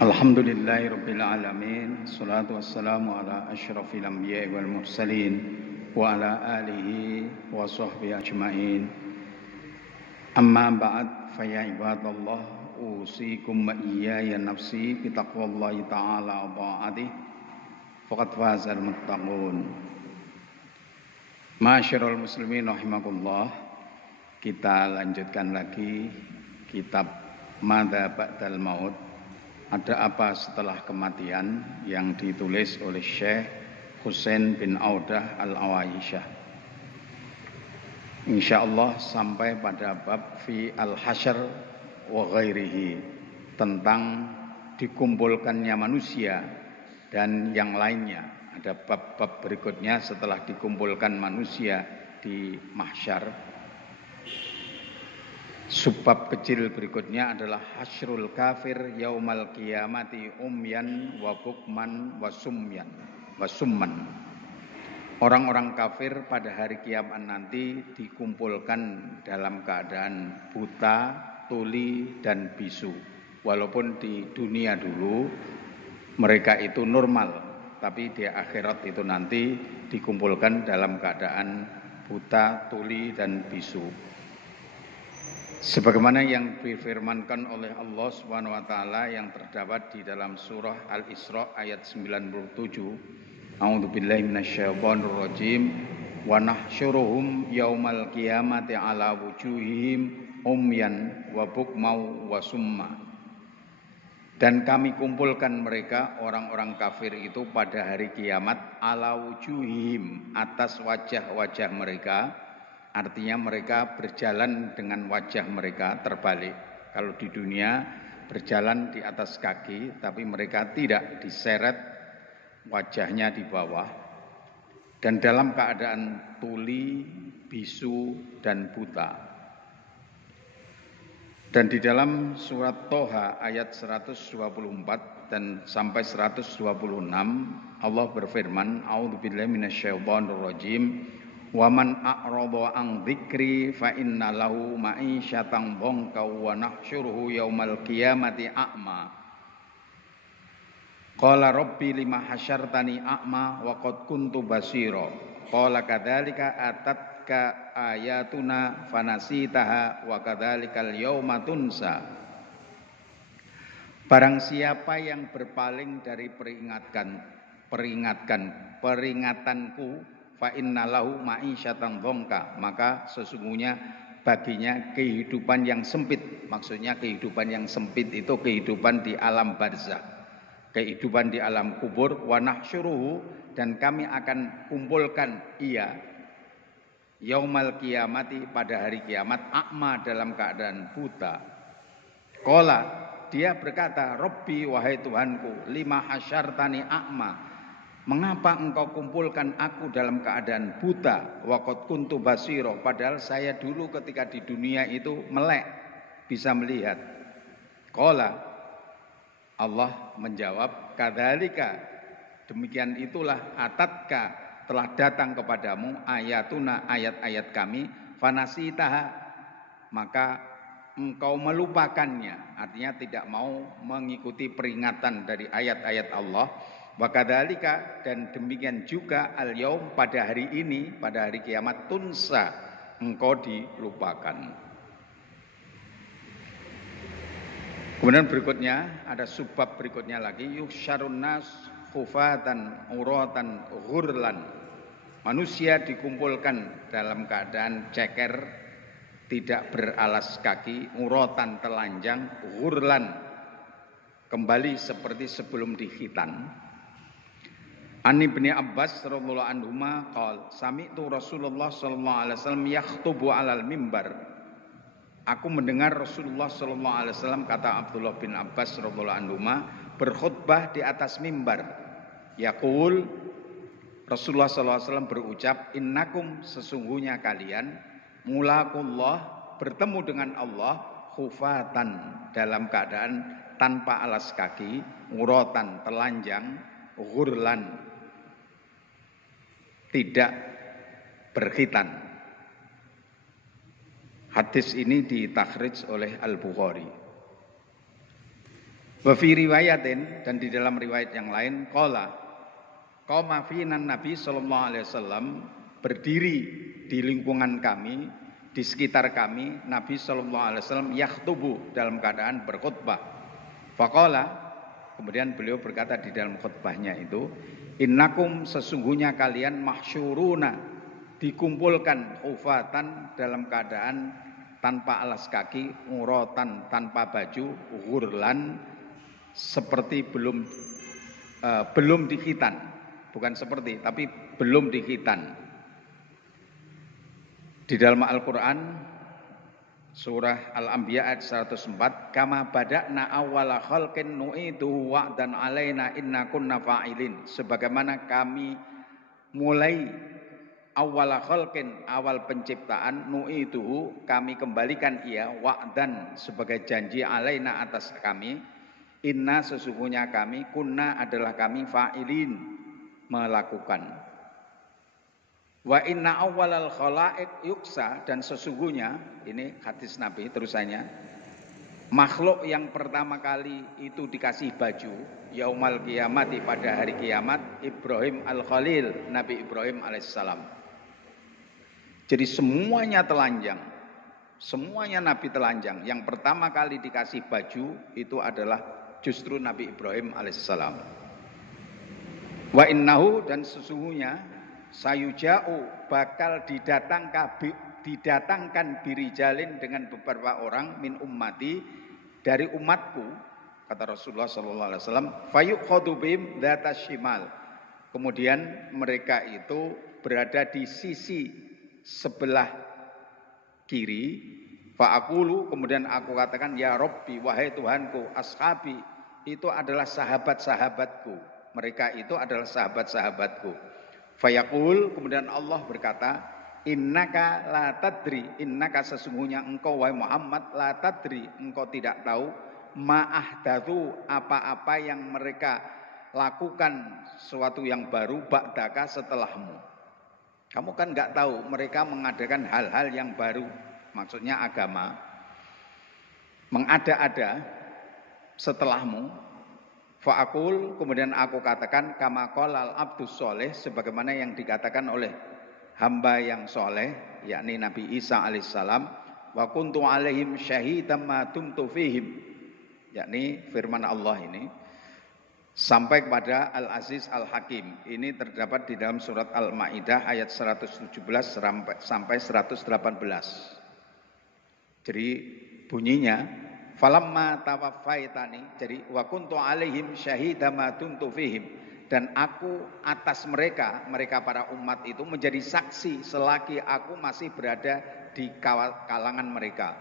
Alhamdulillahirabbil alamin, salatu wassalamu ala asyrafil anbiya'i wal mursalin wa ala alihi wa sahbihi ajmain. Amma ba'd, fa ya ibadallah, usikum wa iyaya nafsi bi taqwallahi ta'ala wa ta'atihi faqad fazal muttaqun. Ma'asyiral muslimin rahimakumullah, kita lanjutkan lagi kitab Madza Ba'dal Maut, ada apa setelah kematian, yang ditulis oleh Syekh Husain bin Audah Al-Awaisyah. Insyaallah sampai pada bab fi al-hasyr wa ghairihi, tentang dikumpulkannya manusia dan yang lainnya. Ada bab-bab berikutnya setelah dikumpulkan manusia di mahsyar. Subbab kecil berikutnya adalah hasyrul kafir yaumal qiyamati umyan wa bukman wa summan. Orang-orang kafir pada hari kiamat nanti dikumpulkan dalam keadaan buta, tuli, dan bisu. Walaupun di dunia dulu mereka itu normal, tapi di akhirat itu nanti dikumpulkan dalam keadaan buta, tuli, dan bisu. Sebagaimana yang difirmankan oleh Allah Subhanahu wa taala yang terdapat di dalam surah Al-Isra ayat 97. A'udzubillahi minasyaitonir rajim. Wa nahsyuruhum yaumal qiyamati ala wujuhihim umyan wa bukmau wa summa. Dan kami kumpulkan mereka orang-orang kafir itu pada hari kiamat ala wujuhihim, atas wajah-wajah mereka. Artinya mereka berjalan dengan wajah mereka terbalik. Kalau di dunia berjalan di atas kaki, tapi mereka tidak, diseret wajahnya di bawah. Dan dalam keadaan tuli, bisu, dan buta. Dan di dalam surat Toha ayat 124 dan sampai 126 Allah berfirman, A'udzubillahi minasyaitonir rajim. Wa man a'rada an dzikri fa inna lahu ma'isyatan dhanka wa nahsyuruhu yaumal qiyamati a'ma. Qala rabbi lima hasyartani a'ma wa qad kuntu basira. Qala kadzalika atatka ayatuna fanasitaha wa kadzalikal yauma tunsa. Barang siapa yang berpaling dari peringatanku, fa inna lahu ma'isyatan dhanka, maka sesungguhnya baginya kehidupan yang sempit. Maksudnya kehidupan yang sempit itu kehidupan di alam barzakh, kehidupan di alam kubur. Wa nahsyuruhu, dan kami akan kumpulkan ia yaumal qiyamati, pada hari kiamat, a'ma, dalam keadaan buta. Qala, dia berkata, Rabbi, wahai Tuhanku, lima hasyartani a'ma, mengapa engkau kumpulkan aku dalam keadaan buta? Wa qad kuntu basira, padahal saya dulu ketika di dunia itu melek, bisa melihat. Qala, Allah menjawab, kadzalika, demikian itulah, atatka, telah datang kepadamu, ayatuna, ayat-ayat kami, fanasitaha, maka engkau melupakannya. Artinya tidak mau mengikuti peringatan dari ayat-ayat Allah. Wa kadzalika, dan demikian juga al-yaum, pada hari ini, pada hari kiamat, tunsa, engkau dilupakan. Kemudian berikutnya ada subbab berikutnya lagi, yuhsyarun nas khufatan uratan ghurlan. Manusia dikumpulkan dalam keadaan ceker, tidak beralas kaki, uratan, telanjang, ghurlan, kembali seperti sebelum dikhitan. Ani bin Abbas radhiyallahu anhuma qala sami'tu Rasulullah sallallahu alaihi wasallam yakhutubu 'alal mimbar. Aku mendengar Rasulullah sallallahu alaihi wasallam, kata Abdullah bin Abbas radhiyallahu anhuma, berkhutbah di atas mimbar. Yaqul, Rasulullah sallallahu alaihi wasallam berucap, innakum, sesungguhnya kalian, mulaqullah, bertemu dengan Allah, khufatan, dalam keadaan tanpa alas kaki, uratan, telanjang, ghurlan, tidak berkhitan. Hadis ini ditakhrij oleh Al-Bukhari. Wa fi riwayatin, dan di dalam riwayat yang lain, qama finan Nabi sallallahu alaihi wasallam, berdiri di lingkungan kami, di sekitar kami Nabi sallallahu alaihi wasallam yakhtubu, dalam keadaan berkhutbah. Faqala, kemudian beliau berkata di dalam khutbahnya itu, innakum, sesungguhnya kalian, mahsyuruna, dikumpulkan, hufatan, dalam keadaan tanpa alas kaki, uratan, tanpa baju, ghurlan, seperti belum dikhitan, bukan seperti, tapi belum dikhitan. Di dalam Al-Quran surah Al-Anbiya ayat 104, kama bada'na awwala khalqin nu'iduhu wa'dan alaina inna kunna fa'ilin, sebagaimana kami mulai awwala khalqin, awal penciptaan, nu'iduhu, kami kembalikan ia, wa'dan, sebagai janji, alaina, atas kami, inna, sesungguhnya kami, kunna, adalah kami, fa'ilin, melakukan. Wa inna awwalal khalaik yuksa, dan sesungguhnya, ini hadis Nabi terusannya, makhluk yang pertama kali itu dikasih baju yaumal kiamati, pada hari kiamat, Ibrahim al-Khalil, Nabi Ibrahim alaihissalam. Jadi semuanya telanjang, semuanya Nabi telanjang. Yang pertama kali dikasih baju itu adalah justru Nabi Ibrahim alaihissalam. Wa innahu, dan sesungguhnya, sayuja'u, bakal didatangkan birijalin, dengan beberapa orang, min ummati, dari umatku, kata Rasulullah sallallahu alaihi wasallam, fayukhadhu bihim dzatas shimal, kemudian mereka itu berada di sisi sebelah kiri, fa'aqulu, kemudian aku katakan, ya Rabbi, wahai Tuhanku, ashabi, itu adalah sahabat-sahabatku, mereka itu adalah sahabat-sahabatku. Fayaqul, kemudian Allah berkata, innaka la tadri, innaka, sesungguhnya engkau wahai Muhammad, la tadri, engkau tidak tahu, ma'ahdathu, apa-apa yang mereka lakukan, sesuatu yang baru, ba'daka, setelahmu. Kamu kan enggak tahu mereka mengadakan hal-hal yang baru, maksudnya agama, mengada-ada setelahmu. Fa'akul, kemudian aku katakan, kama qolal abdus soleh, sebagaimana yang dikatakan oleh hamba yang soleh, yakni Nabi Isa alaihissalam, wa kuntu alaihim syahidan ma dumtu fihim, yakni firman Allah ini, sampai kepada Al-Aziz Al-Hakim. Ini terdapat di dalam surat Al-Ma'idah ayat 117 sampai 118. Jadi bunyinya, falamma tawaffaitani, jadi wa kuntu alaihim syahida ma dumtu fihim, dan aku atas mereka, mereka para umat itu, menjadi saksi selagi aku masih berada di kalangan mereka.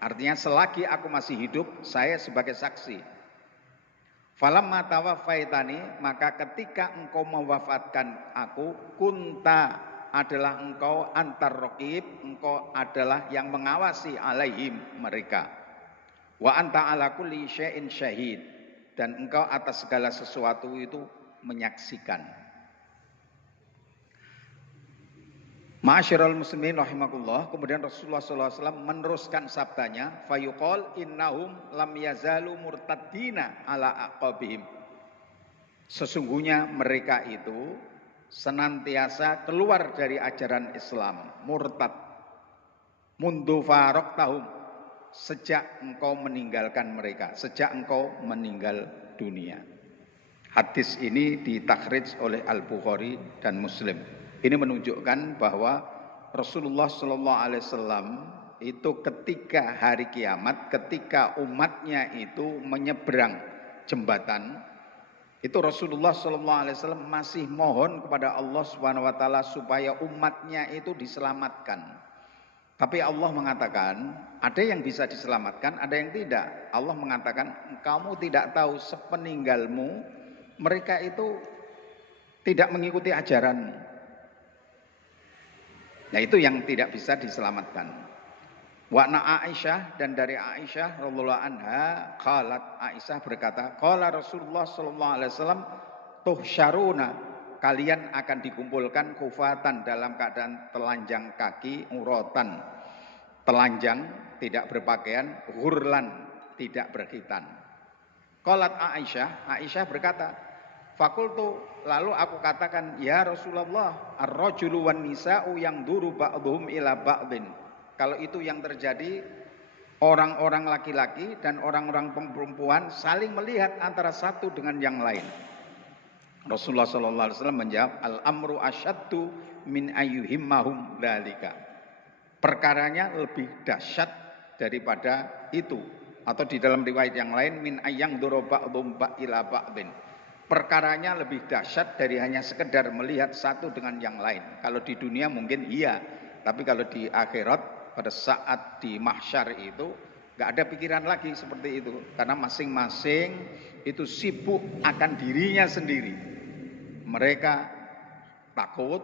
Artinya selagi aku masih hidup, saya sebagai saksi. Falamma tawaffaitani, maka ketika engkau mewafatkan aku, kunta, adalah engkau, antar raqib, engkau adalah yang mengawasi, alaihim, mereka. Wa anta ala kulli syai'in syahid, dan engkau atas segala sesuatu itu menyaksikan. Ma'asyiral muslimin rahimakumullah, kemudian Rasulullah SAW meneruskan sabdanya, fayuqal innahum lam yazalu murtaddina ala aqabihim, sesungguhnya mereka itu senantiasa keluar dari ajaran Islam, murtad, mundu faraqtahum, sejak engkau meninggalkan mereka, sejak engkau meninggal dunia. Hadis ini ditakhrij oleh Al-Bukhari dan Muslim. Ini menunjukkan bahwa Rasulullah sallallahu alaihi wasallam itu ketika hari kiamat, ketika umatnya itu menyeberang jembatan, itu Rasulullah sallallahu alaihi wasallam masih mohon kepada Allah Subhanahu wa taala supaya umatnya itu diselamatkan. Tapi Allah mengatakan, ada yang bisa diselamatkan, ada yang tidak. Allah mengatakan, kamu tidak tahu sepeninggalmu, mereka itu tidak mengikuti ajaranmu. Nah, itu yang tidak bisa diselamatkan. Wa'na Aisyah, dan dari Aisyah radhiyallahu anha, qalat, Aisyah berkata, qala Rasulullah sallallahu alaihi wasallam, tuhsyaruna, kalian akan dikumpulkan kufatan, dalam keadaan telanjang kaki, uratan, telanjang, tidak berpakaian, ghurlan, tidak berkhitan. Qalat Aisyah berkata, fakultu, lalu aku katakan, ya Rasulullah, ar-rajulu wan nisa'u yang duru ba'dhum ila ba'dhin. Kalau itu yang terjadi, orang-orang laki-laki dan orang-orang perempuan saling melihat antara satu dengan yang lain. Rasulullah sallallahu alaihi wasallam menjawab, al-amru asyaddu min ayyuhimmahum dzalika. Perkaranya lebih dahsyat daripada itu. Atau di dalam riwayat yang lain, min ayyang duru ba'dhum ila ba'dhin. Perkaranya lebih dahsyat dari hanya sekedar melihat satu dengan yang lain. Kalau di dunia mungkin iya, tapi kalau di akhirat pada saat di mahsyar itu nggak ada pikiran lagi seperti itu, karena masing-masing itu sibuk akan dirinya sendiri. Mereka takut,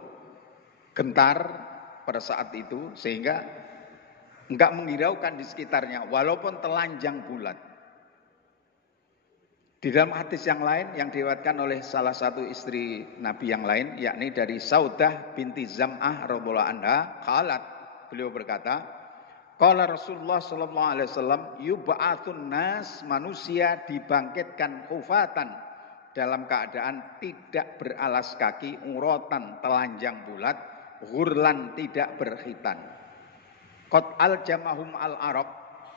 gentar pada saat itu, sehingga nggak menghiraukan di sekitarnya walaupun telanjang bulat. Di dalam hadis yang lain yang diriwayatkan oleh salah satu istri Nabi yang lain, yakni dari Saudah binti Zam'ah radhiyallahu anha, qalat, beliau berkata, qala Rasulullah sallallahu alaihi wasallam, yub'atsun nas, manusia dibangkitkan hufatan, dalam keadaan tidak beralas kaki, uratan, telanjang bulat, ghurlan, tidak berkhitan. Qad al-jamahum al-arab,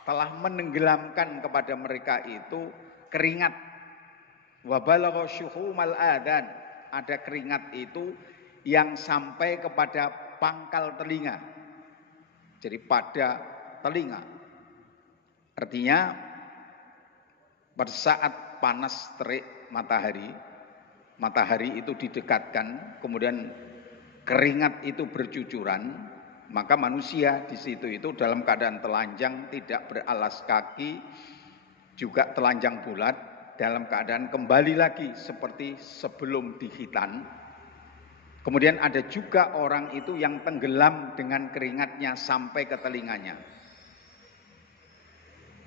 telah menenggelamkan kepada mereka itu keringat. Wa balagha syuhumal adan, ada keringat itu yang sampai kepada pangkal telinga. Jadi pada telinga. Artinya pada saat panas terik matahari itu didekatkan, kemudian keringat itu bercucuran, maka manusia di situ itu dalam keadaan telanjang, tidak beralas kaki, juga telanjang bulat, dalam keadaan kembali lagi seperti sebelum dihitan. Kemudian ada juga orang itu yang tenggelam dengan keringatnya sampai ke telinganya.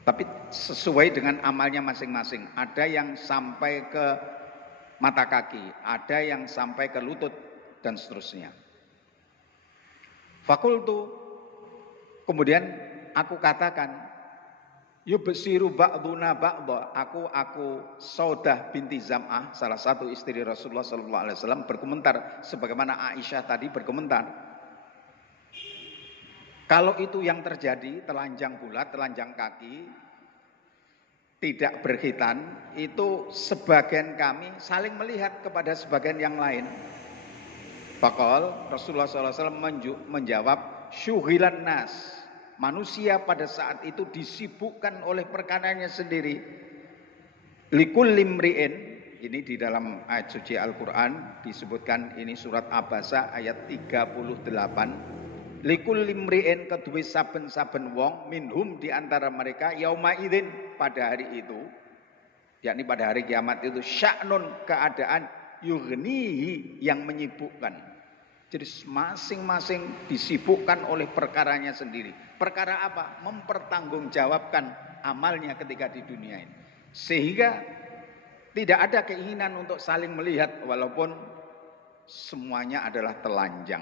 Tapi sesuai dengan amalnya masing-masing. Ada yang sampai ke mata kaki, ada yang sampai ke lutut, dan seterusnya. Fakultu, kemudian aku katakan, yubsiru ba'duna ba'dha, aku Saudah binti Zam'ah, salah satu istri Rasulullah sallallahu alaihi wasallam, berkomentar sebagaimana Aisyah tadi berkomentar. Kalau itu yang terjadi, telanjang bulat, telanjang kaki, tidak berkhitan, itu sebagian kami saling melihat kepada sebagian yang lain. Faqal, Rasulullah sallallahu alaihi wasallam menjawab, syughilan nas, manusia pada saat itu disibukkan oleh perkaranya sendiri. Likulli imri'in, ini di dalam ayat suci Al-Quran disebutkan, ini surat Abasa ayat 38. Likulli imri'in, kedua saben-saben wong, minhum di antara mereka, yauma idzin, pada hari itu, yakni pada hari kiamat itu, sya'nun, keadaan, yughnihi, yang menyibukkan. Jadi masing-masing disibukkan oleh perkaranya sendiri. Perkara apa? Mempertanggungjawabkan amalnya ketika di dunia ini. Sehingga tidak ada keinginan untuk saling melihat walaupun semuanya adalah telanjang.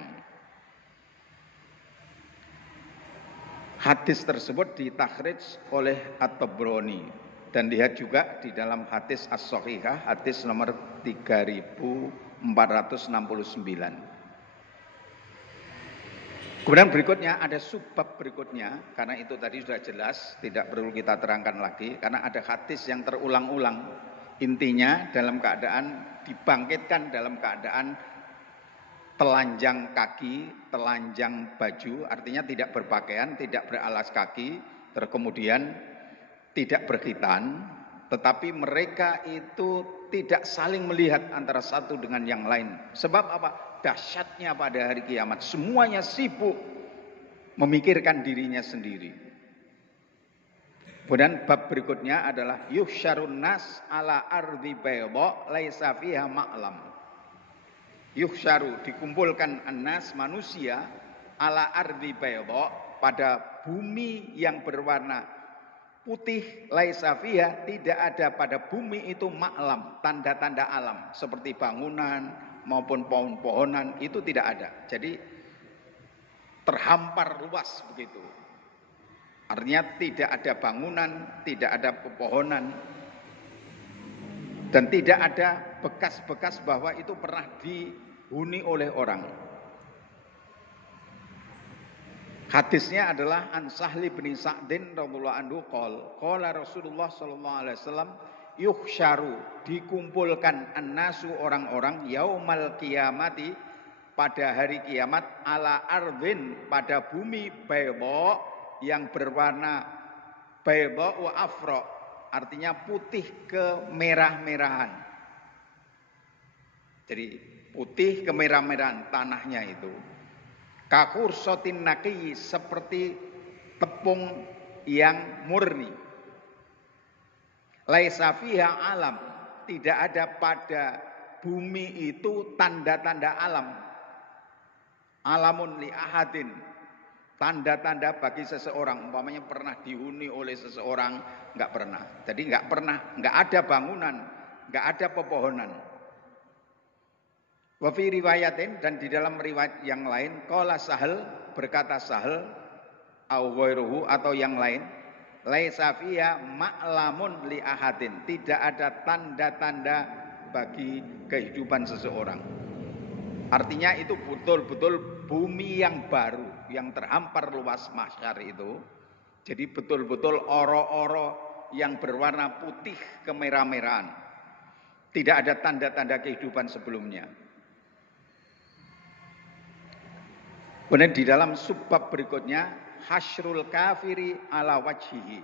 Hadis tersebut ditakhrij oleh At-Tabrani dan lihat juga di dalam hadis As-Sahihah, hadis nomor 3469. Kemudian berikutnya ada subbab berikutnya, karena itu tadi sudah jelas, tidak perlu kita terangkan lagi, karena ada hadis yang terulang-ulang. Intinya dalam keadaan dibangkitkan dalam keadaan telanjang kaki, telanjang baju, artinya tidak berpakaian, tidak beralas kaki, terus kemudian tidak berkhitan, tetapi mereka itu tidak saling melihat antara satu dengan yang lain. Sebab apa? Dahsyatnya pada hari kiamat, semuanya sibuk memikirkan dirinya sendiri. Kemudian bab berikutnya adalah yuhsyarun nas ala ardi bayda laisa fiha ma'lam. Yuhsyaru, dikumpulkan an-nas, manusia, ala ardi bayda, pada bumi yang berwarna putih, laisa fiha, tidak ada pada bumi itu ma'lam, tanda-tanda alam seperti bangunan maupun pohon-pohonan, itu tidak ada. Jadi terhampar luas begitu. Artinya tidak ada bangunan, tidak ada pepohonan. Dan tidak ada bekas-bekas bahwa itu pernah dihuni oleh orang. Hadisnya adalah an Sahli bin Sa'din radhiyallahu anhu qala Rasulullah sallallahu alaihi wasallam yuhsyaru, dikumpulkan annasu orang-orang yaumal qiyamati pada hari kiamat ala ardhin pada bumi bayda yang berwarna bayda wa afra, artinya putih kemerah-merahan. Jadi putih kemerah-merahan tanahnya itu. Kakursotin naqi, seperti tepung yang murni. Laisa fiha alam, tidak ada pada bumi itu tanda-tanda alam. Alamun li ahadin, tanda-tanda bagi seseorang, umpamanya pernah dihuni oleh seseorang, enggak pernah. Jadi enggak ada bangunan, enggak ada pepohonan. Wa fi riwayatin, dan di dalam riwayat yang lain, qala Sahal, berkata Sahal au ghairuhu, atau yang lain, laisa fiha ma'lamun li ahadin, tidak ada tanda-tanda bagi kehidupan seseorang. Artinya itu betul-betul bumi yang baru, yang terhampar luas mahsyar itu. Jadi betul-betul oro-oro yang berwarna putih kemerah-merahan. Tidak ada tanda-tanda kehidupan sebelumnya. Kemudian di dalam subbab berikutnya, hasyrul kafiri ala wajhihi.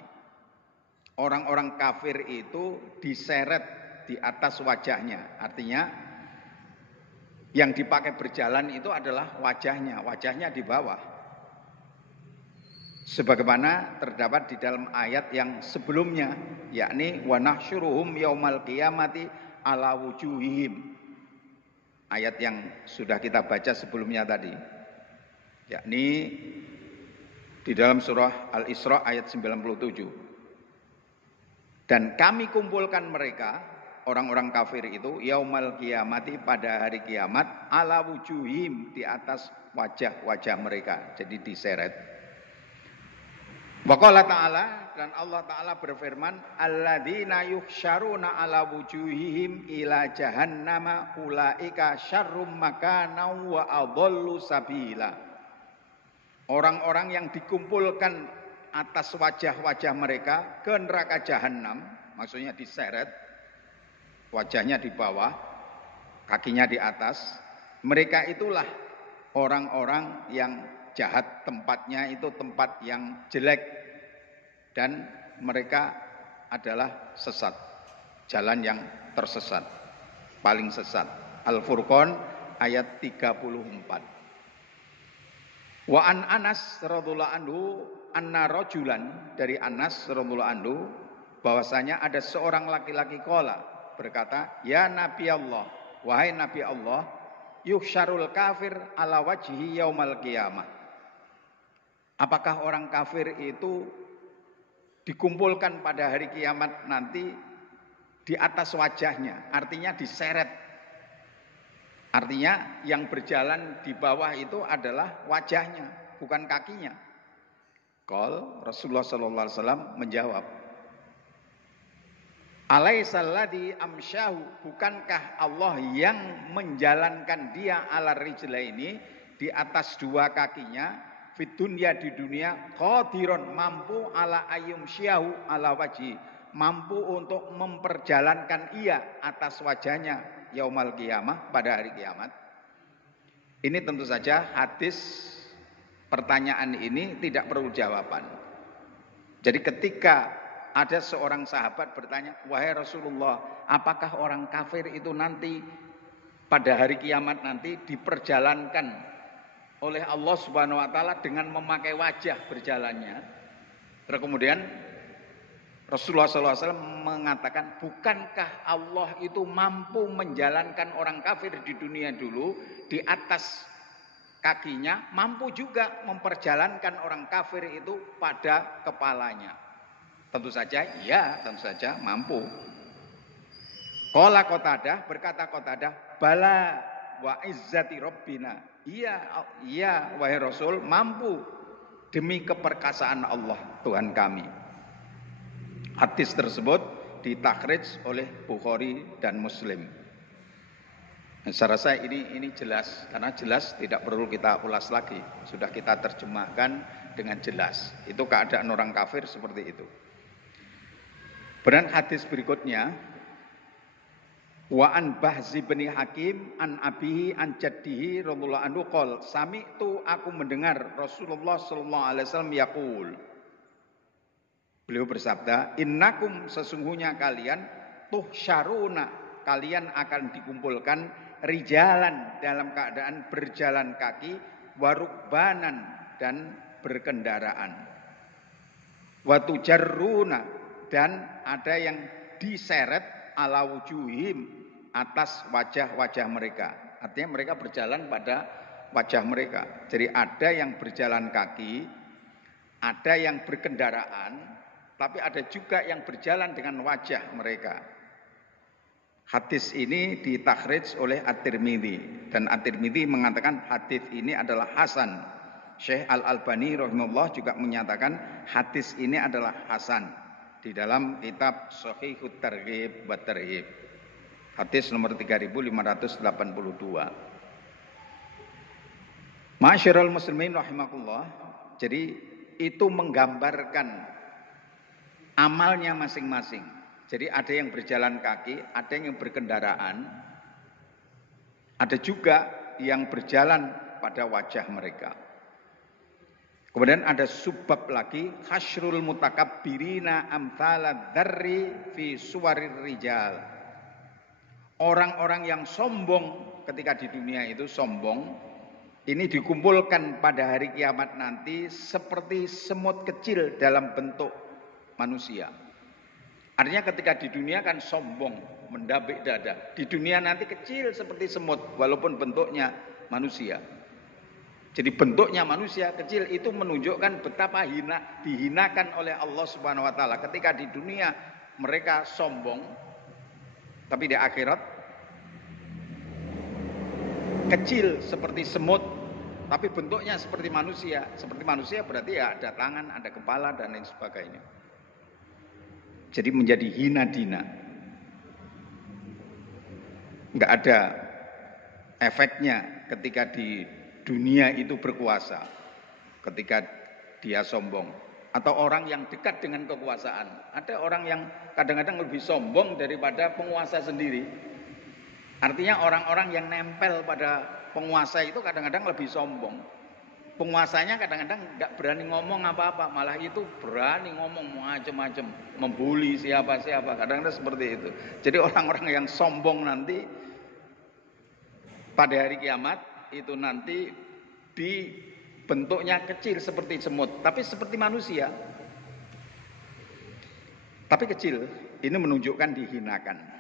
Orang-orang kafir itu diseret di atas wajahnya. Artinya yang dipakai berjalan itu adalah wajahnya di bawah. Sebagaimana terdapat di dalam ayat yang sebelumnya, yakni wa nahsyuruhum yaumal qiyamati ala wujuhihim. Ayat yang sudah kita baca sebelumnya tadi. Yakni di dalam surah Al-Isra ayat 97. Dan kami kumpulkan mereka, orang-orang kafir itu, yaumal qiyamati, pada hari kiamat, ala wujuhim, di atas wajah-wajah mereka, jadi diseret. Wa qala ta'ala, dan Allah Ta'ala berfirman, alladzina yuhsyaruna ala wujuhihim ila jahannama ulaika syarrum makanan wa adhallu sabila. Orang-orang yang dikumpulkan atas wajah-wajah mereka ke neraka jahanam, maksudnya diseret, wajahnya di bawah, kakinya di atas. Mereka itulah orang-orang yang jahat, tempatnya itu tempat yang jelek, dan mereka adalah sesat, jalan yang tersesat, paling sesat. Al-Furqan ayat 34. Wa an Anas radhiyallahu anhu anna rajulan, dari Anas radhiyallahu anhu bahwasanya ada seorang laki-laki qala, berkata, ya Nabi Allah, wahai Nabi Allah, yuhsyarul kafir ala wajhi yaumal qiyamah. Apakah orang kafir itu dikumpulkan pada hari kiamat nanti di atas wajahnya, artinya diseret. Artinya yang berjalan di bawah itu adalah wajahnya, bukan kakinya. Qal Rasulullah sallallahu alaihi wasallam menjawab, alaisalladzi amsyahu, bukankah Allah yang menjalankan dia ala rijlaini, di atas dua kakinya, fit dunya, di dunia, qadiron, mampu ala ayyumsyahu ala wajhi, mampu untuk memperjalankan ia atas wajahnya yaumal qiyamah, pada hari kiamat. Ini tentu saja hadis, pertanyaan ini tidak perlu jawaban. Jadi ketika ada seorang sahabat bertanya, wahai Rasulullah, apakah orang kafir itu nanti pada hari kiamat nanti diperjalankan oleh Allah Subhanahu wa taala dengan memakai wajah berjalannya? Terus kemudian Rasulullah SAW mengatakan, bukankah Allah itu mampu menjalankan orang kafir di dunia dulu, di atas kakinya, mampu juga memperjalankan orang kafir itu pada kepalanya? Tentu saja, ya, tentu saja mampu. Qala Qatadah, berkata Qatadah, bala wa izzati rabbina. Iya, wahai Rasul, mampu demi keperkasaan Allah Tuhan kami. Hadis tersebut ditakhrij oleh Bukhari dan Muslim. Saya rasa ini jelas, karena jelas tidak perlu kita ulas lagi, sudah kita terjemahkan dengan jelas. Itu keadaan orang kafir seperti itu. Kemudian hadis berikutnya, wa an Bahzi bin Hakim an abihi an jaddihi radhiyallahu anhu qol sami'tu, aku mendengar Rasulullah sallallahu alaihi wasallam yaqul, beliau bersabda, innakum, sesungguhnya kalian, tuhsyaruna, kalian akan dikumpulkan, rijalan, dalam keadaan berjalan kaki, warukbanan, dan berkendaraan, watujarruna, dan ada yang diseret, ala wujuhim, atas wajah-wajah mereka. Artinya mereka berjalan pada wajah mereka. Jadi ada yang berjalan kaki, ada yang berkendaraan, tapi ada juga yang berjalan dengan wajah mereka. Hadis ini ditakhrij oleh At-Tirmidzi, dan At-Tirmidzi mengatakan hadis ini adalah hasan. Syekh Al-Albani rahimahullah juga menyatakan hadis ini adalah hasan di dalam kitab Shahihut Targhib wa Tarhib. Hadis nomor 3582. Ma'asyiral muslimin rahimakumullah. Jadi itu menggambarkan amalnya masing-masing. Jadi ada yang berjalan kaki, ada yang berkendaraan, ada juga yang berjalan pada wajah mereka. Kemudian ada subbab lagi, hasyrul mutakabbirina amthala dzarri fi suwarir rijal. Orang-orang yang sombong ketika di dunia itu sombong, ini dikumpulkan pada hari kiamat nanti seperti semut kecil dalam bentuk manusia. Artinya ketika di dunia kan sombong, mendabik dada. Di dunia nanti kecil seperti semut, walaupun bentuknya manusia. Jadi bentuknya manusia kecil itu menunjukkan betapa dihinakan oleh Allah Subhanahu wa taala. Ketika di dunia mereka sombong, tapi di akhirat kecil seperti semut, tapi bentuknya seperti manusia. Seperti manusia berarti ya ada tangan, ada kepala, dan lain sebagainya. Jadi menjadi hina dina. Enggak ada efeknya ketika di dunia itu berkuasa, ketika dia sombong. Atau orang yang dekat dengan kekuasaan. Ada orang yang kadang-kadang lebih sombong daripada penguasa sendiri. Artinya orang-orang yang nempel pada penguasa itu kadang-kadang lebih sombong. Penguasanya kadang-kadang nggak berani ngomong apa-apa, malah itu berani ngomong macam-macam, membuli siapa-siapa, kadang-kadang seperti itu. Jadi orang-orang yang sombong nanti pada hari kiamat itu nanti di bentuknya kecil seperti semut, tapi seperti manusia. Tapi kecil, ini menunjukkan dihinakan.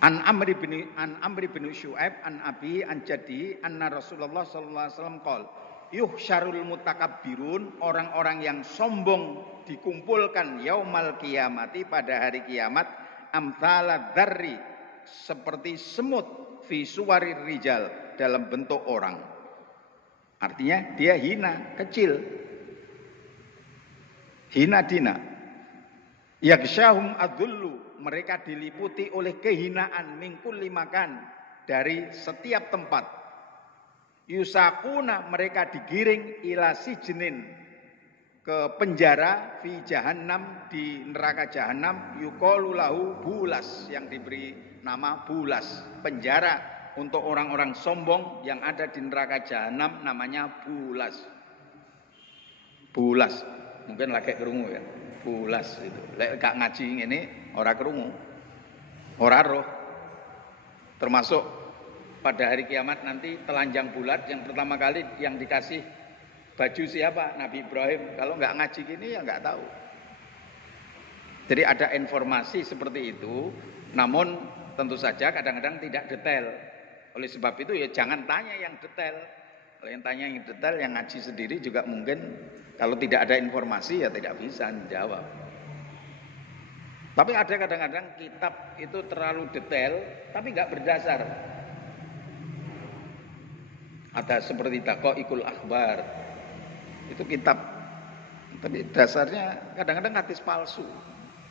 An Amri bin Syu'aib an Abi an Jadi anna Rasulullah sallallahu alaihi wasallam qol yuhsyarul mutakabbirun, orang-orang yang sombong dikumpulkan yaumal qiyamati, pada hari kiamat, amthala dzarri, seperti semut, fi suwarir rijal, dalam bentuk orang. Artinya dia hina, kecil, hina dina. Yaksyahum adzullu, mereka diliputi oleh kehinaan, min kulli makan, dari setiap tempat. Yusakuna, mereka digiring, ila sijnin, ke penjara, fi jahannam, di neraka jahannam, yuqalu lahu bulas, yang diberi nama bulas, penjara untuk orang-orang sombong yang ada di neraka jahannam, namanya bulas. Bulas, mungkin lagi kerungu ya. Bulas itu. Lek gak ngaji ngene ora krungu. Ora roh. Termasuk pada hari kiamat nanti telanjang bulat, yang pertama kali yang dikasih baju siapa? Nabi Ibrahim. Kalau nggak ngaji gini ya nggak tahu. Jadi ada informasi seperti itu, namun tentu saja kadang-kadang tidak detail. Oleh sebab itu ya jangan tanya yang detail. Kalau yang tanya yang detail, yang ngaji sendiri juga mungkin kalau tidak ada informasi ya tidak bisa menjawab. Tapi ada kadang-kadang kitab itu terlalu detail tapi nggak berdasar. Ada seperti Daqaiqul Akhbar, itu kitab, tapi dasarnya kadang-kadang hadis palsu.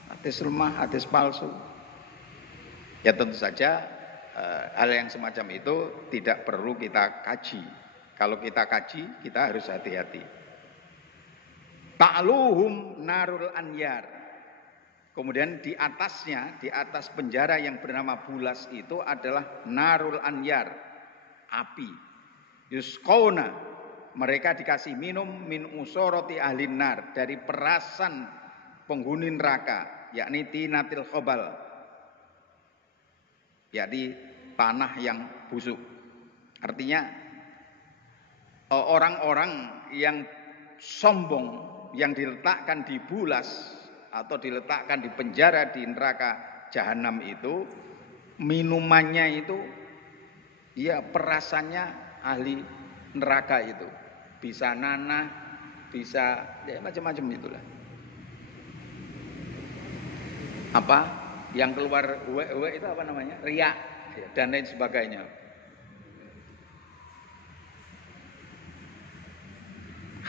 hadis lemah, hadis palsu. Ya tentu saja hal yang semacam itu tidak perlu kita kaji. Kalau kita kaji, kita harus hati-hati. Ta'luhum narul anyar. Kemudian di atasnya, di atas penjara yang bernama Bulas itu adalah narul anyar, api. Yusqauna, mereka dikasih minum min usoroti ahlin nar, dari perasan penghuni neraka, yakni tinatil khobal, yakni tanah yang busuk. Artinya orang-orang yang sombong, yang diletakkan di Bulas atau diletakkan di penjara di neraka jahanam itu, minumannya itu ya perasannya ahli neraka itu, bisa nanah, bisa ya macam-macam itulah. Apa yang keluar uwe itu apa namanya, riak dan lain sebagainya.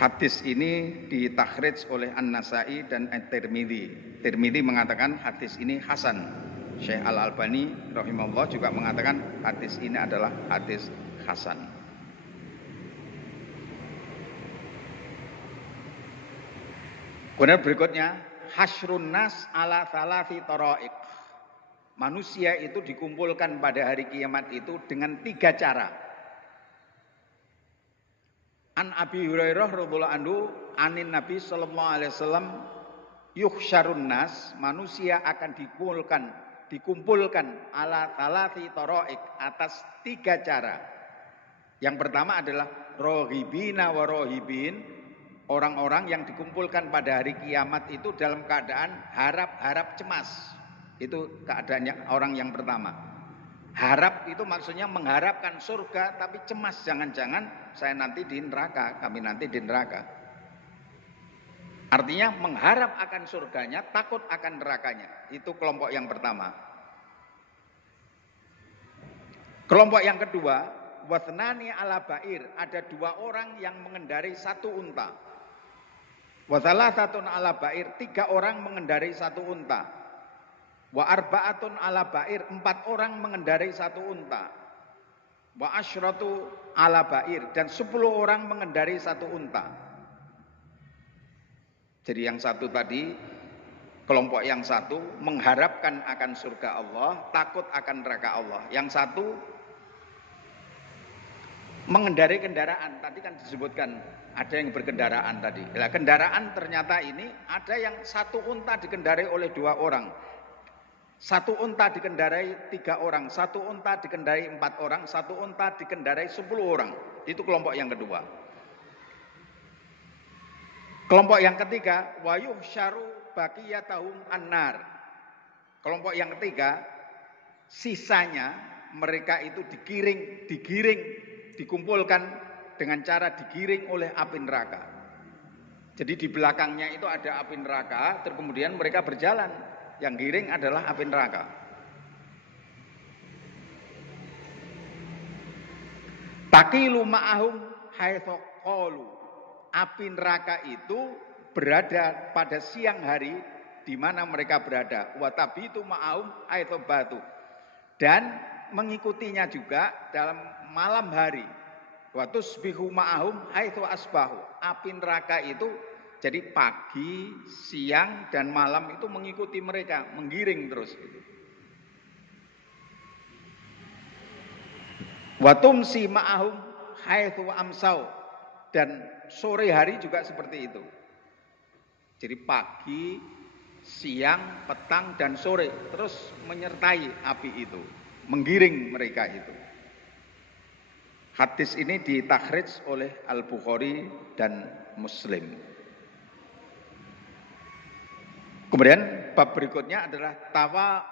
Hadis ini ditakhrij oleh An-Nasai dan At-Tirmidzi. Tirmidzi mengatakan hadis ini hasan. Syekh Al-Albani rahimahullah juga mengatakan hadis ini adalah hadis hasan. Kemudian berikutnya, hasrun nas ala thalathi tara'iq. Manusia itu dikumpulkan pada hari kiamat itu dengan 3 cara. An Abi Hurairah radhiyallahu anhu anin Nabi sallallahu alaihi wasallam, yuhsyarun nas, manusia akan dikumpulkan ala thalathi tara'iq, atas 3 cara. Yang pertama adalah rohibina wa rohibin, orang-orang yang dikumpulkan pada hari kiamat itu dalam keadaan harap-harap cemas. Itu keadaannya orang yang pertama. Harap itu maksudnya mengharapkan surga, tapi cemas, jangan-jangan saya nanti di neraka, kami nanti di neraka. Artinya mengharap akan surganya, takut akan nerakanya. Itu kelompok yang pertama. Kelompok yang kedua, wathnani ala ba'ir, ada 2 orang yang mengendarai 1 unta. Wathalathatun ala ba'ir, 3 orang mengendarai 1 unta. Wa arba'atun ala ba'ir, 4 orang mengendarai 1 unta. Wa asyratu ala ba'ir, dan 10 orang mengendarai 1 unta. Jadi yang satu tadi, kelompok yang satu mengharapkan akan surga Allah, takut akan neraka Allah. Yang satu mengendarai kendaraan. Tadi kan disebutkan ada yang berkendaraan tadi. Nah, kendaraan ternyata ini ada yang 1 unta dikendarai oleh 2 orang. 1 unta dikendarai 3 orang, 1 unta dikendarai 4 orang, 1 unta dikendarai 10 orang. Itu kelompok yang kedua. Kelompok yang ketiga, wa yuhsyaru baqiyatahum annar. Kelompok yang ketiga, sisanya mereka itu digiring, dikumpulkan dengan cara digiring oleh api neraka. Jadi di belakangnya itu ada api neraka, terus kemudian mereka berjalan. Yang giring adalah api neraka. Taqilu ma'ahum haitsu qalu. Api neraka itu berada pada siang hari di mana mereka berada. Wa tabitu ma'ahum haitsu batu. Dan mengikutinya juga dalam malam hari. Wa tusbihu ma'ahum haitsu asbahu. Api neraka itu jadi pagi, siang, dan malam itu mengikuti mereka, menggiring terus. Wa tumsi ma'ahum haitsu amsau, dan sore hari juga seperti itu. Jadi pagi, siang, petang, dan sore terus menyertai api itu, menggiring mereka itu. Hadis ini ditakhrij oleh Al-Bukhari dan Muslim. Kemudian bab berikutnya adalah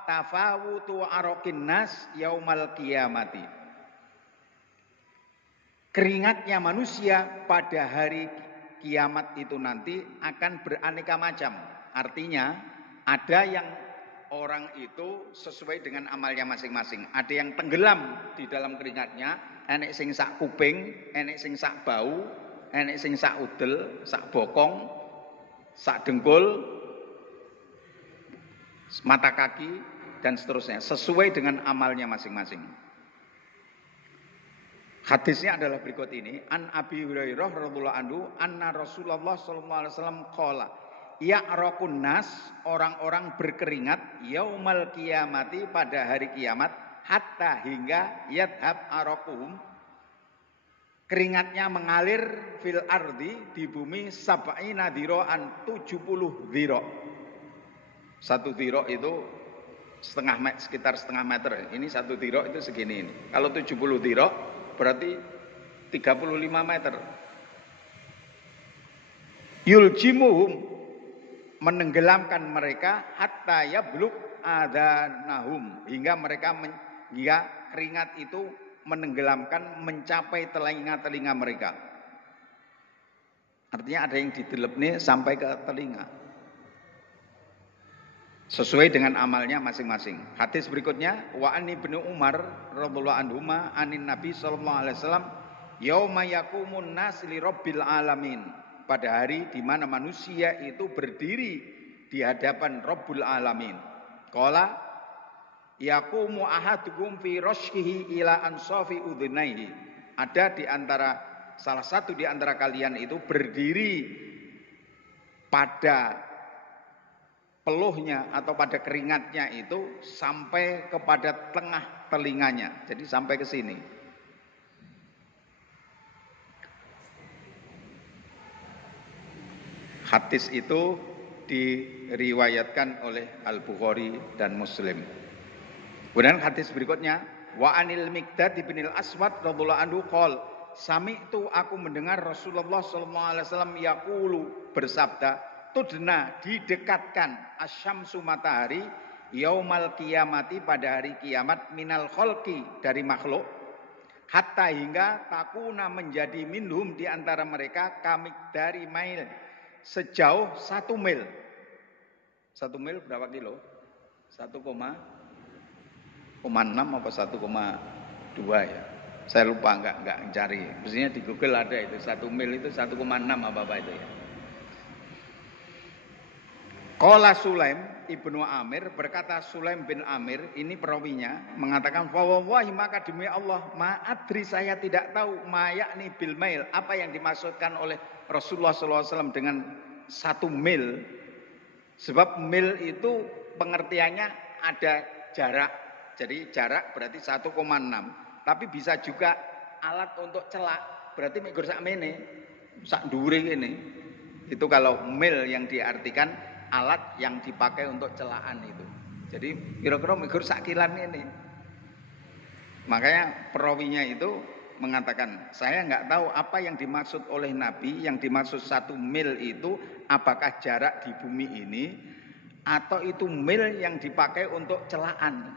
tafawutu arokin nas yaumal qiyamati. Keringatnya manusia pada hari kiamat itu nanti akan beraneka macam. Artinya ada yang orang itu sesuai dengan amalnya masing-masing. Ada yang tenggelam di dalam keringatnya, enek sing sak kuping, enek sing sak bau, enek sing sak udel, sak bokong, sak dengkul. mata kaki dan seterusnya sesuai dengan amalnya masing-masing. Hadisnya adalah berikut ini. An Abi Hurairah radhiyallahu anhu anna Rasulullah sallallahu alaihi wasallam qala ya'raqun nas, orang-orang berkeringat yaumal qiyamati, pada hari kiamat, hatta hingga yadhab araquhum, keringatnya mengalir fil ardi, di bumi, sab'ina dhiro'an, 70 dhiro'. Satu dhiro' itu sekitar setengah meter. Ini satu dhiro' itu segini ini. Kalau 70 dhiro' berarti 35 meter. Yuljimuhum, menenggelamkan mereka, hatta yablug adanahum, hingga mereka hingga keringat itu menenggelamkan, mencapai telinga-telinga mereka. Artinya ada yang didelepne sampai ke telinga. Sesuai dengan amalnya masing-masing. Hadis berikutnya, wa an Ibnu Umar radhiyallahu anhuma anin Nabi sallallahu alaihi wasallam yauma yaqumun nas li rabbil alamin, pada hari di mana manusia itu berdiri di hadapan Rabbul Alamin. Qala yaqumu ahadukum fi rashkihi ila ansafi udhunaihi. Ada di antara salah satu di antara kalian itu berdiri pada peluhnya atau pada keringatnya itu sampai kepada tengah telinganya. Jadi sampai ke sini. Hadis itu diriwayatkan oleh Al-Bukhari dan Muslim. Kemudian hadis berikutnya, wa anil Miqdad bin al-Aswad radhiyallahu anhu qol, sami'tu, aku mendengar Rasulullah sallallahu alaihi wasallam yaqulu, bersabda, tudna, didekatkan, asyamsu, matahari, yaumal qiyamati, pada hari kiamat, minal khalqi, dari makhluk, hatta hingga takuna, menjadi minhum, di antara mereka, kamik dari mail, sejauh 1 mil. 1 mil berapa kilo? 1,6 apa 1,2 ya? Saya lupa, enggak cari. Mestinya di Google ada itu, 1 mil itu 1,6 apa itu ya. Qala Sulaim ibnu Amir, berkata Sulaim bin Amir, ini perawinya, mengatakan, fa wallahi, maka demi Allah, ma adri, saya tidak tahu, ma yakni bil mail, apa yang dimaksudkan oleh Rasulullah SAW dengan 1 mil. Sebab mil itu pengertiannya ada jarak. Jadi jarak berarti 1,6. Tapi bisa juga alat untuk celak. Berarti mikur sak mene, sak dhuwure ini. Itu kalau mil yang diartikan alat yang dipakai untuk celaan itu. Jadi kira-kira mikur sak kilan ini. Makanya perawinya itu mengatakan, saya enggak tahu apa yang dimaksud oleh Nabi, yang dimaksud 1 mil itu apakah jarak di bumi ini atau itu mil yang dipakai untuk celaan.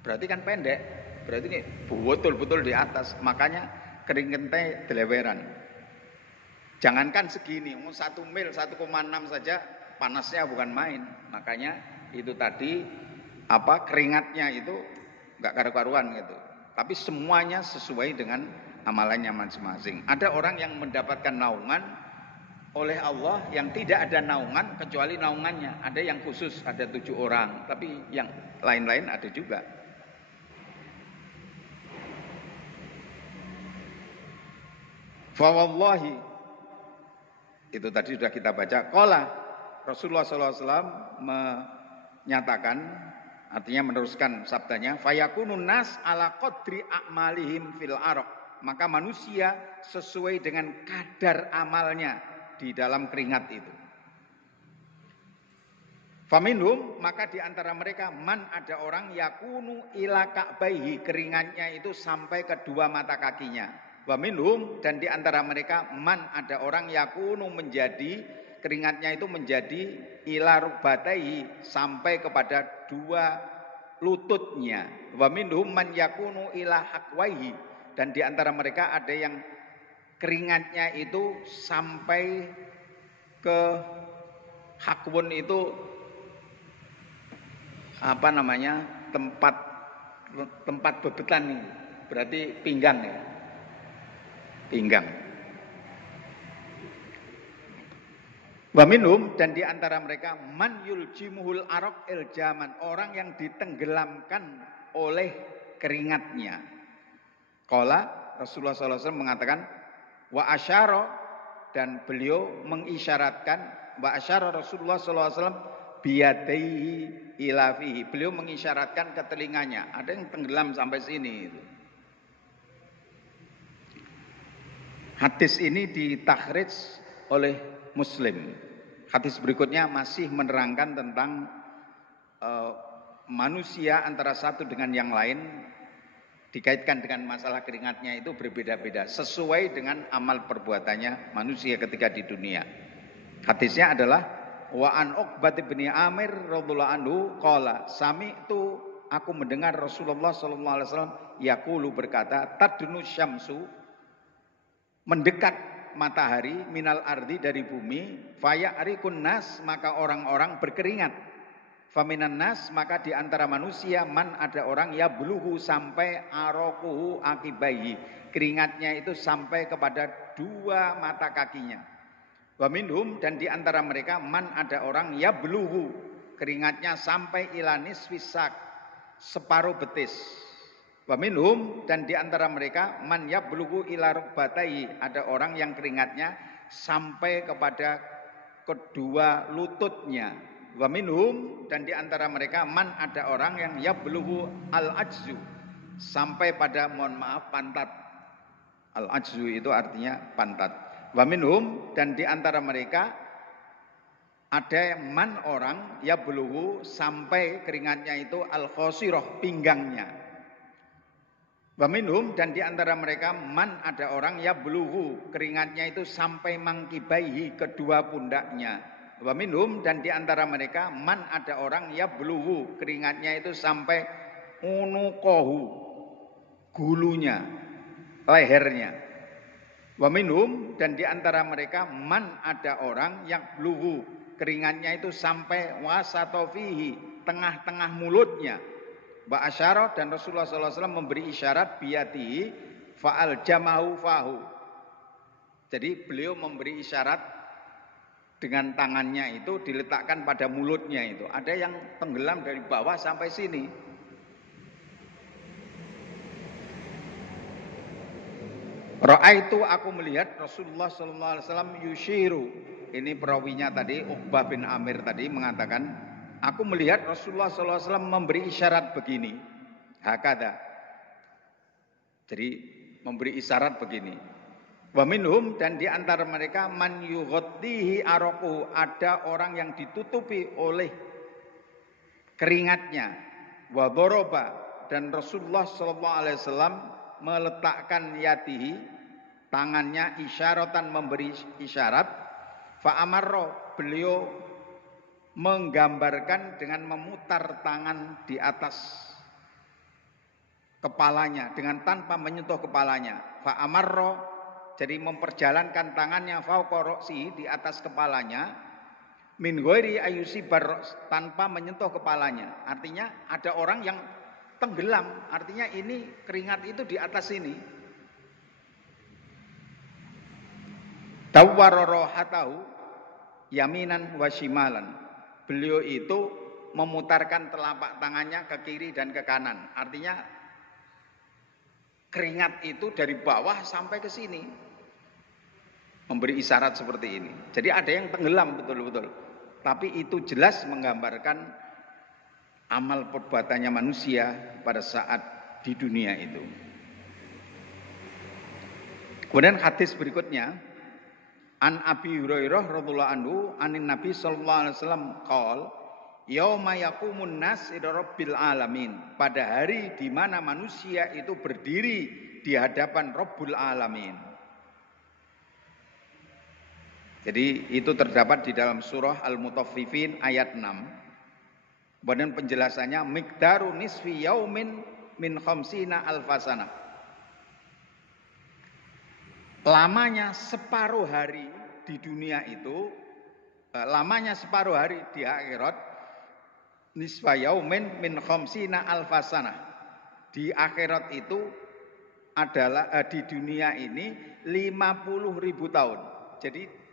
Berarti kan pendek, berarti ini betul-betul di atas, makanya keringetnya deleweran. Jangankan segini, 1 mil 1,6 saja panasnya bukan main. Makanya itu tadi keringatnya itu enggak karu-karuan gitu. Tapi semuanya sesuai dengan amalannya masing-masing. Ada orang yang mendapatkan naungan oleh Allah yang tidak ada naungan kecuali naungannya. Ada yang khusus, ada 7 orang. Tapi yang lain-lain ada juga. Fa wallahi, itu tadi sudah kita baca. Qala Rasulullah SAW menyatakan, artinya meneruskan sabdanya, fayakunun nas ala qadri a'malihim fil araq, maka manusia sesuai dengan kadar amalnya di dalam keringat itu. Faminhum, maka di antara mereka, man, ada orang, yakunu ila ka'baihi, keringatnya itu sampai kedua mata kakinya. Wa minhum, dan di antara mereka, man, ada orang, yakunu, menjadi, keringatnya itu menjadi ila rukbataihi, sampai kepada 2 lututnya. Wa minhum man yakunu ila hakwaihi, dan di antara mereka ada yang keringatnya itu sampai ke hakwun, itu tempat bebetan nih, berarti pinggang ya, pinggang. Wa minhum, dan di antara mereka man yuljimuhul araq iljaman, orang yang ditenggelamkan oleh keringatnya. Qala Rasulullah SAW mengatakan wa asyara, dan beliau mengisyaratkan, wa asyara Rasulullah SAW biyadaihi ila fihi, beliau mengisyaratkan ke telinganya, ada yang tenggelam sampai sini. Hadis ini ditakhrij oleh Muslim. Hadis berikutnya masih menerangkan tentang manusia antara satu dengan yang lain dikaitkan dengan masalah keringatnya itu berbeda-beda sesuai dengan amal perbuatannya manusia ketika di dunia. Hadisnya adalah wa an Uqbah bin Amir radhiyallahu anhu qala sami'tu, aku mendengar Rasulullah sallallahu alaihi wasallam yaqulu, berkata, tadnu syamsu, mendekat matahari, minal ardi, dari bumi, faya'rikun nas, maka orang-orang berkeringat, faminan nas, maka di antara manusia, man, ada orang, ya buluhu, sampai arokuhu akibahi, keringatnya itu sampai kepada dua mata kakinya. Wa minhum, dan di antara mereka, man, ada orang, ya buluhu, keringatnya sampai ilanis fisak, separuh betis. Wa minhum, dan di antara mereka, man yablughu ila rukbatai, ada orang yang keringatnya sampai kepada kedua lututnya. Wa minhum, dan di antara mereka, man, ada orang yang yablughu al-ajzu, sampai pada, mohon maaf, pantat. Al-ajzu itu artinya pantat. Wa minhum, dan di antara mereka ada man, orang yablughu, sampai keringatnya itu al-khosirah, pinggangnya. Wa minhum, dan di antara mereka, man, ada orang, ya buluhu, keringatnya itu sampai mangkibaihi, kedua pundaknya. Wa minhum, dan di antara mereka, man, ada orang, ya buluhu, keringatnya itu sampai unuqohu, gulunya, lehernya. Wa minhum, dan di antara mereka, man, ada orang, yang buluhu, keringatnya itu sampai wasatofihi, tengah-tengah mulutnya. Wa asyara, dan Rasulullah SAW memberi isyarat biyatihi fa'al jamahu fahu. Jadi beliau memberi isyarat dengan tangannya itu diletakkan pada mulutnya itu. Ada yang tenggelam dari bawah sampai sini. Ra'aitu, aku melihat Rasulullah SAW yushiru. Ini perawinya tadi, Uqbah bin Amir tadi mengatakan, aku melihat Rasulullah SAW memberi isyarat begini, hakada. Jadi memberi isyarat begini. Wa minhum, dan di antara mereka, man yughaddihi araquhu, ada orang yang ditutupi oleh keringatnya. Wa doroba, dan Rasulullah SAW meletakkan yatihi, tangannya, isyaratan, memberi isyarat. Fa amarro, beliau menggambarkan dengan memutar tangan di atas kepalanya dengan tanpa menyentuh kepalanya. Fa amarro, jadi memperjalankan tangannya fauqa ra'si, di atas kepalanya, min ghairi ayusibar, tanpa menyentuh kepalanya. Artinya ada orang yang tenggelam, artinya ini keringat itu di atas ini. Dawwara rohatahu yaminan wa shimalan, beliau itu memutarkan telapak tangannya ke kiri dan ke kanan. Artinya keringat itu dari bawah sampai ke sini. Memberi isyarat seperti ini. Jadi ada yang tenggelam betul-betul. Tapi itu jelas menggambarkan amal perbuatannya manusia pada saat di dunia itu. Kemudian hadis berikutnya, an Abi Hurairah radhiyallahu anhu anin Nabi sallallahu alaihi wasallam qaul yauma yaqumun nas ila rabbil alamin, pada hari di mana manusia itu berdiri di hadapan Rabbul alamin. Jadi itu terdapat di dalam surah Al-Mutaffifin ayat 6. Kemudian penjelasannya miqdaru nisfi yaumin min khamsina alfasana. Lamanya separuh hari di dunia itu, lamanya separuh hari di akhirat, nisfa yaumin min khamsina alfasana. Di akhirat itu adalah di dunia ini 50.000 tahun. Jadi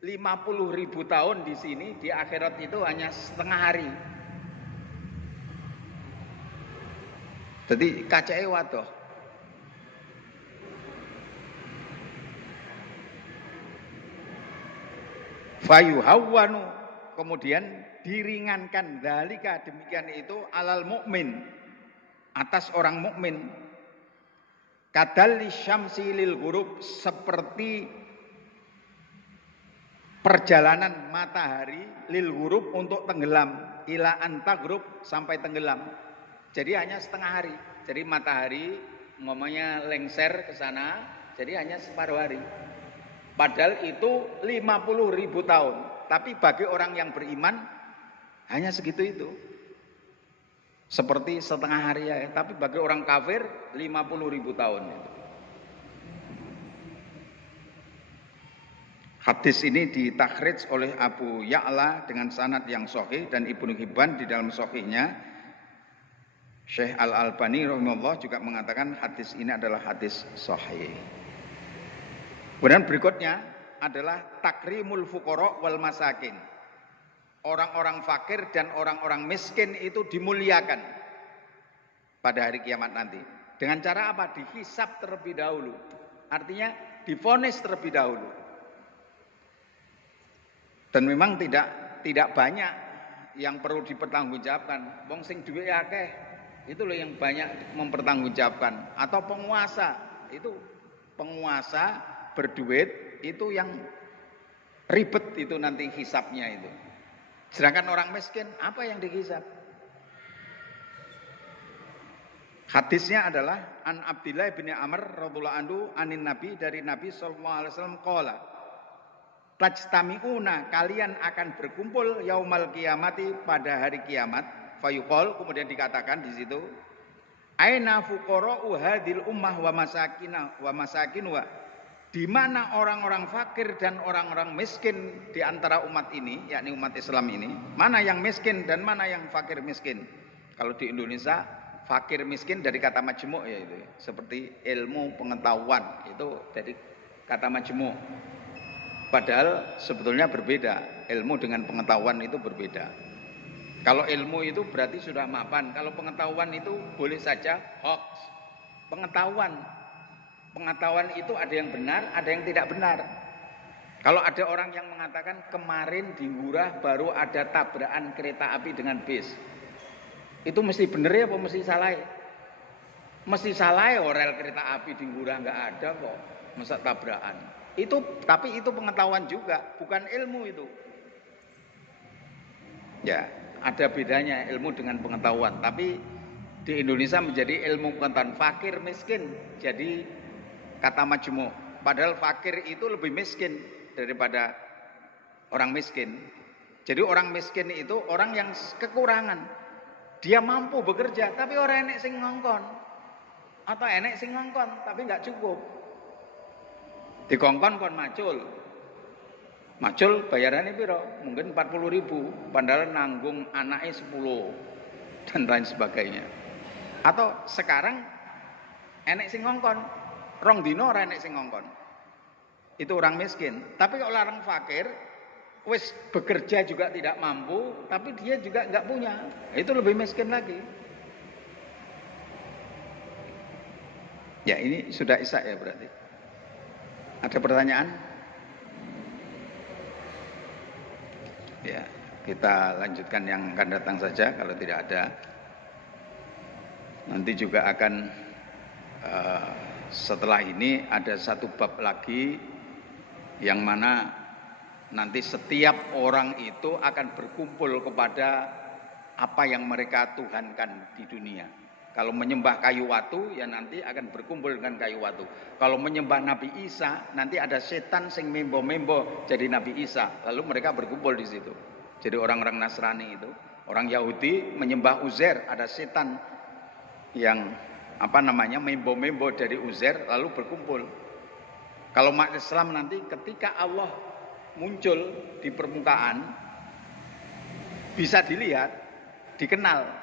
50.000 tahun di sini, di akhirat itu hanya setengah hari. Jadi kacake wadoh. Fayuhawwanu, kemudian diringankan dalika, demikian itu alal mukmin, atas orang mukmin. Kadalli syamsi lil ghurub, seperti perjalanan matahari lil ghurub untuk tenggelam, ila antaghrub, sampai tenggelam. Jadi hanya setengah hari. Jadi matahari umpamanya lengser ke sana, jadi hanya separuh hari. Padahal itu 50.000 tahun. Tapi bagi orang yang beriman hanya segitu itu. Seperti setengah hari ya. Tapi bagi orang kafir 50.000 tahun itu. Hadis ini ditakhrij oleh Abu Ya'la dengan sanad yang sahih, dan Ibnu Hibban di dalam sahihnya. Syekh Al-Albani rahimahullah juga mengatakan hadis ini adalah hadis sahih. Kemudian berikutnya adalah takrimul fuqara wal masakin. Orang-orang fakir dan orang-orang miskin itu dimuliakan pada hari kiamat nanti. Dengan cara apa? Dihisab terlebih dahulu. Artinya divonis terlebih dahulu. Dan memang tidak banyak yang perlu dipertanggungjawabkan. Wong sing duwe akeh, itu loh yang banyak mempertanggungjawabkan. Atau penguasa, itu penguasa berduit itu yang ribet itu nanti hisabnya itu. Sedangkan orang miskin apa yang dihisab? Hadisnya adalah an Abdillah bin Amr radhiyallahu anhu anin Nabi, dari Nabi sallallahu alaihi wasallam qala, tajtami'una, kalian akan berkumpul yaumal kiamati, pada hari kiamat. Fayuqal, kemudian dikatakan di situ, aina fuqara'u hadhil ummah wa masakinwa, di mana orang-orang fakir dan orang-orang miskin di antara umat ini, yakni umat Islam ini, mana yang miskin dan mana yang fakir miskin. Kalau di Indonesia fakir miskin dari kata majmu' ya itu, seperti ilmu pengetahuan itu dari kata majmu'. Padahal sebetulnya berbeda, ilmu dengan pengetahuan itu berbeda. Kalau ilmu itu berarti sudah mapan, kalau pengetahuan itu boleh saja hoax. Pengetahuan itu ada yang benar, ada yang tidak benar. Kalau ada orang yang mengatakan kemarin di Ngurah baru ada tabrakan kereta api dengan bis, itu mesti benar ya apa mesti salah? Mesti salah ya, rel kereta api di Ngurah nggak ada kok, masa tabrakan. Tapi itu pengetahuan juga, bukan ilmu itu. Ya, ada bedanya ilmu dengan pengetahuan. Tapi di Indonesia menjadi ilmu pengetahuan, fakir miskin jadi kata majmu'. Padahal fakir itu lebih miskin daripada orang miskin. Jadi orang miskin itu orang yang kekurangan. Dia mampu bekerja tapi orang enek sing ngongkon. Atau enek sing ngongkon tapi nggak cukup. Dikongkon kon macul bayarannya piro? Mungkin 40.000, padahal nanggung anaknya 10 dan lain sebagainya. Atau sekarang enek sing ngongkon, rong dino ora enek sing ngongkon. Itu orang miskin. Tapi kalau orang fakir, wis bekerja juga tidak mampu, tapi dia juga nggak punya, itu lebih miskin lagi. Ya, ini sudah isya ya berarti. Ada pertanyaan? Ya, kita lanjutkan yang akan datang saja. Kalau tidak ada, nanti juga akan setelah ini ada satu bab lagi, yang mana nanti setiap orang itu akan berkumpul kepada apa yang mereka tuhankan di dunia. Kalau menyembah kayu watu, ya nanti akan berkumpul dengan kayu watu. Kalau menyembah Nabi Isa, nanti ada setan sing membo-membo jadi Nabi Isa. Lalu mereka berkumpul di situ. Jadi orang-orang Nasrani itu, orang Yahudi menyembah Uzair, ada setan yang membo-membo dari Uzair, lalu berkumpul. Kalau umat Islam nanti ketika Allah muncul di permukaan, bisa dilihat, dikenal.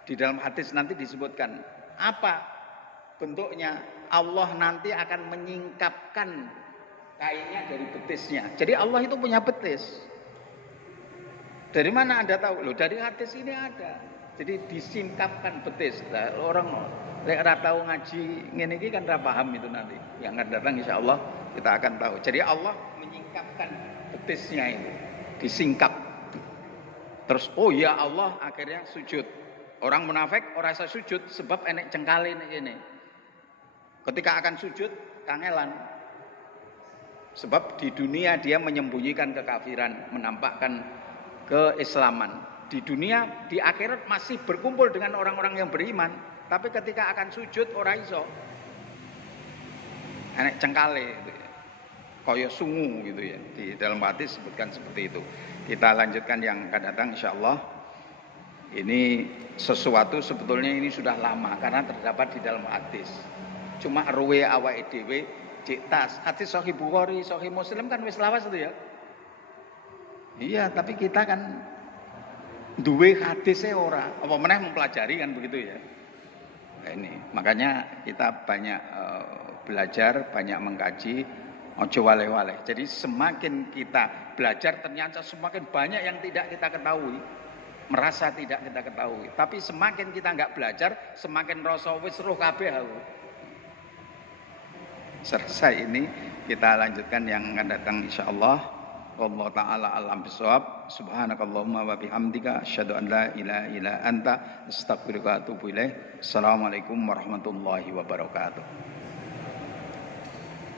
Di dalam hadis nanti disebutkan apa bentuknya. Allah nanti akan menyingkapkan kainnya dari betisnya. Jadi Allah itu punya betis. Dari mana Anda tahu? Loh, dari hadis ini ada. Jadi disingkapkan betis. Nah, orang lek ora tahu ngaji ngene iki kan ora paham itu nanti. Yang akan datang insyaallah kita akan tahu. Jadi Allah menyingkapkan betisnya itu. Disingkap. Terus oh ya Allah akhirnya sujud. Orang munafik ora bisa sujud sebab enek cengkale ini. Ketika akan sujud kangelan. Sebab di dunia dia menyembunyikan kekafiran, menampakkan keislaman. Di dunia, di akhirat masih berkumpul dengan orang-orang yang beriman. Tapi ketika akan sujud ora iso. Enek cengkale gitu ya. Kaya sungu gitu ya. Di dalam hadis sebutkan seperti itu. Kita lanjutkan yang akan datang insyaallah. Ini sesuatu sebetulnya ini sudah lama karena terdapat di dalam hadis. Cuma ruwe awake dhewe cek tas. Hadis Sahih Bukhari, Sahih Muslim kan wis lawas itu ya. Iya, tapi kita kan duwe hadisnya ora. Apa meneh mempelajari kan begitu ya. Nah, ini makanya kita banyak belajar, banyak mengkaji, ojo wale-wale. Jadi semakin kita belajar ternyata semakin banyak yang tidak kita ketahui. Merasa tidak kita ketahui. Tapi semakin kita enggak belajar, semakin rasa wis roh kabeh aku. Selesai ini kita lanjutkan yang akan datang insyaallah. Wallahu taala alam bisawab. Subhanakallahumma wa bihamdika asyhadu an la ilaha illa anta astaghfiruka wa atubu ilaik. Assalamualaikum warahmatullahi wabarakatuh.